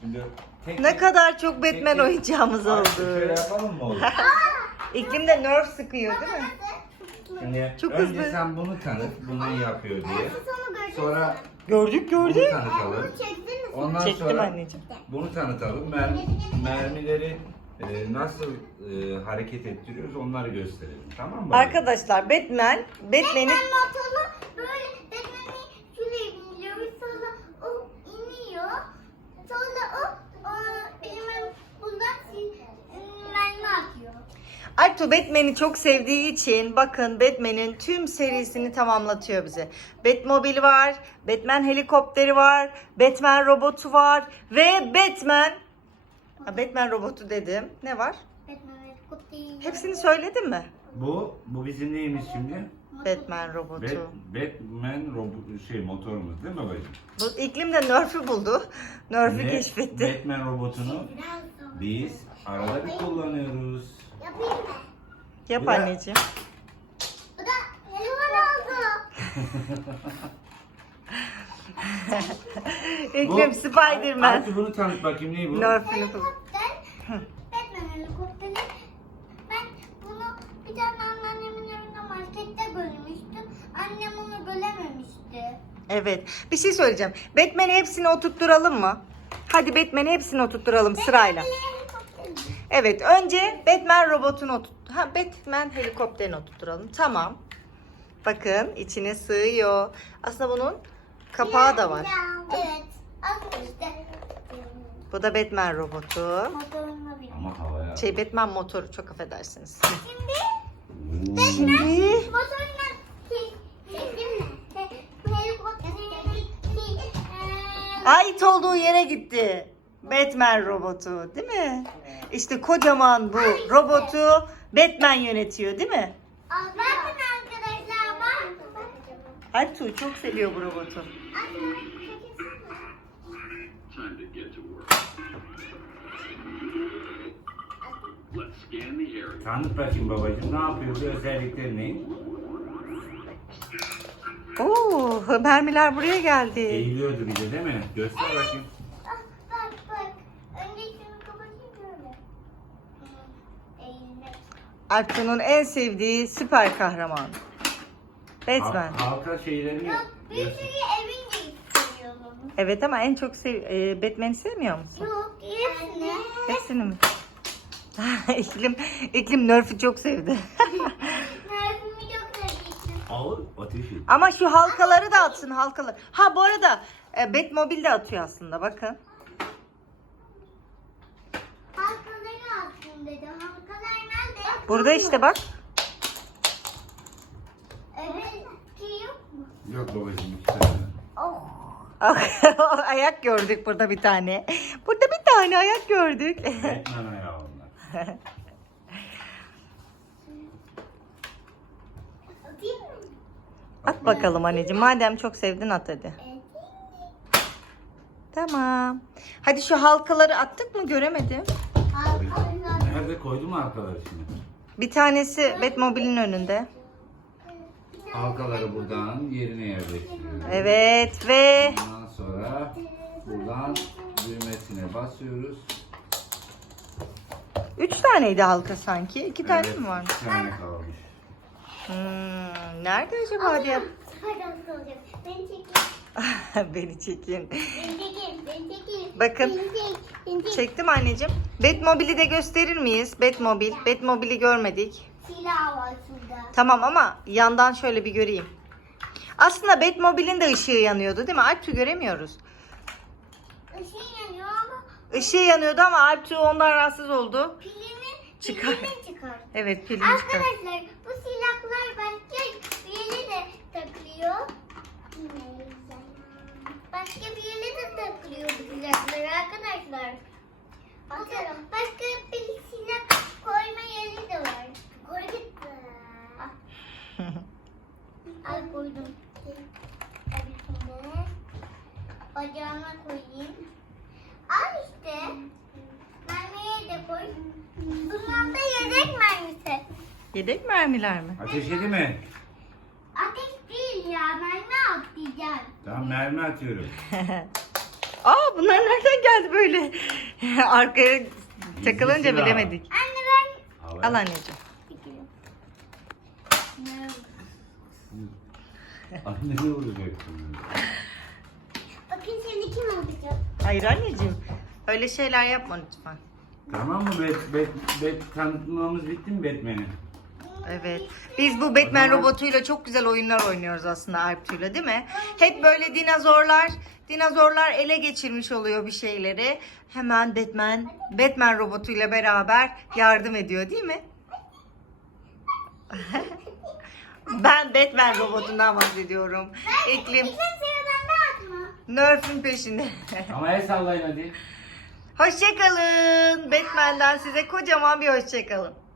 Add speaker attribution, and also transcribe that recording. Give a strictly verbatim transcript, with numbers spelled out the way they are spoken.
Speaker 1: Şimdi tek
Speaker 2: Ne
Speaker 1: tek-
Speaker 2: kadar çok
Speaker 1: tek
Speaker 2: Batman
Speaker 1: tek-
Speaker 2: oyuncağımız
Speaker 1: Ay,
Speaker 2: oldu.
Speaker 1: Şöyle yapalım mı oğlum?
Speaker 2: İklim de nerf sıkıyor değil mi?
Speaker 1: Şimdi
Speaker 2: Çok
Speaker 1: önce
Speaker 2: hızlı.
Speaker 1: sen bunu tanıt, bunu yapıyor diye.
Speaker 3: Sonra göreceğiz.
Speaker 1: Sonra
Speaker 2: Gördük
Speaker 1: bunu
Speaker 2: gördük.
Speaker 1: tanıtalım.
Speaker 3: Bunu çektiniz mi?
Speaker 1: Ondan
Speaker 2: Çektim
Speaker 1: sonra
Speaker 2: anneciğim.
Speaker 1: bunu tanıtalım. Mer mermileri e, nasıl e, hareket ettiriyoruz onları gösterelim. Tamam mı?
Speaker 2: Arkadaşlar Batman, Batman'in
Speaker 3: Ben motoru böyle Batman'i şuraya bindiriyoruz. Sonra o iniyor. Sonra o, o benim buradan mermi atıyor.
Speaker 2: Artu Batman'i çok sevdiği için bakın Batman'in tüm serisini tamamlatıyor bize. Batmobile var, Batman helikopteri var, Batman robotu var ve Batman ha, Batman robotu dedim. Ne var?
Speaker 3: Batman helikopteri.
Speaker 2: Hepsini söyledim mi?
Speaker 1: Bu bu bizim neyimiz şimdi?
Speaker 2: Batman robotu.
Speaker 1: Bat, Batman robo şey motorumuz değil mi babacığım?
Speaker 2: Bu iklim de Nerf'ü buldu. Nerf'ü
Speaker 1: Ve
Speaker 2: keşfetti.
Speaker 1: Batman robotunu
Speaker 3: Biraz sonra.
Speaker 1: biz arada bir kullanıyoruz.
Speaker 3: Yapayım mı?
Speaker 2: Yap
Speaker 1: Bu da-
Speaker 2: anneciğim.
Speaker 3: Bu da helvan oldu.
Speaker 2: İklim Spiderman.
Speaker 1: Artık bunu tanıt bakayım ne bu?
Speaker 2: Nerf'ünü buldu.
Speaker 3: Helikopter. Batman helikopteri. Ben bunu bir tane anneannemin evinde markette bölmüştüm. Annem onu bölememişti.
Speaker 2: Evet. Bir şey söyleyeceğim. Batman'i hepsini oturtturalım mı? Hadi Batman'i hepsini oturtturalım sırayla.
Speaker 3: Helikopter.
Speaker 2: Evet. Önce Batman robotunu oturt. Ha Batman helikopterini oturtturalım. Tamam. Bakın içine sığıyor. Aslında bunun kapağı da var.
Speaker 3: Evet. Aslında işte.
Speaker 2: Bu da Batman robotu.
Speaker 3: Motoruna bir.
Speaker 1: Ama havaya.
Speaker 2: Şey Batman motoru çok affedersiniz.
Speaker 3: Şimdi
Speaker 1: Oo.
Speaker 2: Şimdi
Speaker 3: motoruna çektim. Helikopterin
Speaker 2: ait olduğu yere gitti. Batman robotu değil mi? İşte kocaman bu robotu Batman yönetiyor değil mi?
Speaker 3: Bakın arkadaşlar bak.
Speaker 2: Artu çok seviyor bu robotu.
Speaker 4: Time to get to work. Let's scan the area.
Speaker 1: Tanıt bakayım babacığım ne yapıyoruz? Özellikleri ne?
Speaker 2: Oo, mermiler buraya geldi.
Speaker 1: Eğiliyordu bize değil mi? Göster bakayım.
Speaker 3: Ah, bak bak. Önce şunu kapatayım böyle. Eğilmek.
Speaker 2: Artu'nun en sevdiği süper kahraman. Batman.
Speaker 1: Ha- Halka şeylerini
Speaker 3: Yok bir
Speaker 1: göster.
Speaker 3: sürü evin de istiyorum.
Speaker 2: Evet ama en çok sev e, Batman'i sevmiyor musun?
Speaker 3: Yok hepsini.
Speaker 2: Hepsini mi? iklim, iklim Nerf'ü çok sevdi.
Speaker 3: Nerfimi çok sevdim.
Speaker 1: Ağır ateşi.
Speaker 2: Ama şu halkaları da atsın halkaları. Ha bu arada e, Batmobile de atıyor aslında bakın.
Speaker 3: Halkaları attım dedi. Halkalar nerede?
Speaker 2: Burada işte bak.
Speaker 3: Evet. Ki yok mu?
Speaker 1: Yok babacığım iki tane.
Speaker 3: Oh.
Speaker 2: Ayak gördük burada bir tane. Burada bir tane ayak gördük.
Speaker 1: Batman ayağı onlar.
Speaker 3: Atayım mı?
Speaker 2: At bakalım anneciğim. Madem çok sevdin at hadi.
Speaker 3: Evet.
Speaker 2: Tamam. Hadi şu halkaları attık mı göremedim.
Speaker 3: Halkalar.
Speaker 1: Nerede koydum halkaları şimdi?
Speaker 2: Bir tanesi Batmobile'in önünde.
Speaker 1: Halkaları buradan yerine yerleştiriyoruz.
Speaker 2: Evet ve
Speaker 1: Ondan sonra buradan düğmesine basıyoruz.
Speaker 2: üç taneydi halka sanki. İki tane
Speaker 1: Evet,
Speaker 2: mi var?
Speaker 1: iki tane kalmış.
Speaker 2: Hmm, nerede acaba diye.
Speaker 3: Pardon olacak. Beni çekin.
Speaker 2: Beni çekin.
Speaker 3: Beni çekin. Beni çekin.
Speaker 2: Bakın.
Speaker 3: Beni çek. Beni çek.
Speaker 2: Çektim anneciğim. Batmobile'i de gösterir miyiz? Batmobile. Batmobile'i görmedik.
Speaker 3: Silah var şurada.
Speaker 2: Tamam ama yandan şöyle bir göreyim. Aslında Batmobile'in de ışığı yanıyordu değil mi? Alptu göremiyoruz.
Speaker 3: Işığı yanıyor ama
Speaker 2: Işığı yanıyordu ama Alptu ondan rahatsız oldu.
Speaker 3: pilini,
Speaker 2: Çıkar.
Speaker 3: pilini çıkar.
Speaker 2: Evet pilini çıkar.
Speaker 3: Arkadaşlar bu silahlar başka bir yere de takılıyor. Başka bir yere de takılıyor bu silahlar arkadaşlar. Bakın başka bir silah koyma yeri de var. Koyduk mu? Al koydum. Tabii bacağına koyayım. Al işte. Mermiye de koy. Bundan da yedek mermisi.
Speaker 2: Yedek mermiler mi?
Speaker 1: Ateş yedi mi?
Speaker 3: Ateş değil ya, mermi atlayacağım.
Speaker 1: Tamam mermi atıyorum.
Speaker 2: Aa bunlar nereden geldi böyle? Arkaya takılınca
Speaker 1: silah.
Speaker 2: bilemedik.
Speaker 3: Anne ben
Speaker 1: Havaya.
Speaker 2: Al anneciğim.
Speaker 1: Annene vuracaksın.
Speaker 3: Bakın şimdi kim olacak?
Speaker 2: Hayır anneciğim. Öyle şeyler yapma lütfen.
Speaker 1: Tamam mı? Bet, bet, bet tanıtmamız bitti mi Batman'i?
Speaker 2: Evet. Biz bu Batman robotuyla çok güzel oyunlar oynuyoruz aslında Alptuğ'la değil mi? Hep böyle dinozorlar, dinozorlar ele geçirmiş oluyor bir şeyleri. Hemen Batman, Batman robotuyla beraber yardım ediyor değil mi? Ben Batman robotundan bahsediyorum. İklim
Speaker 3: İklim sıra bende atma.
Speaker 2: Nerf'ün peşinde.
Speaker 1: Ama el sallayın hadi.
Speaker 2: Hoşçakalın. Batman'den size kocaman bir hoşçakalın.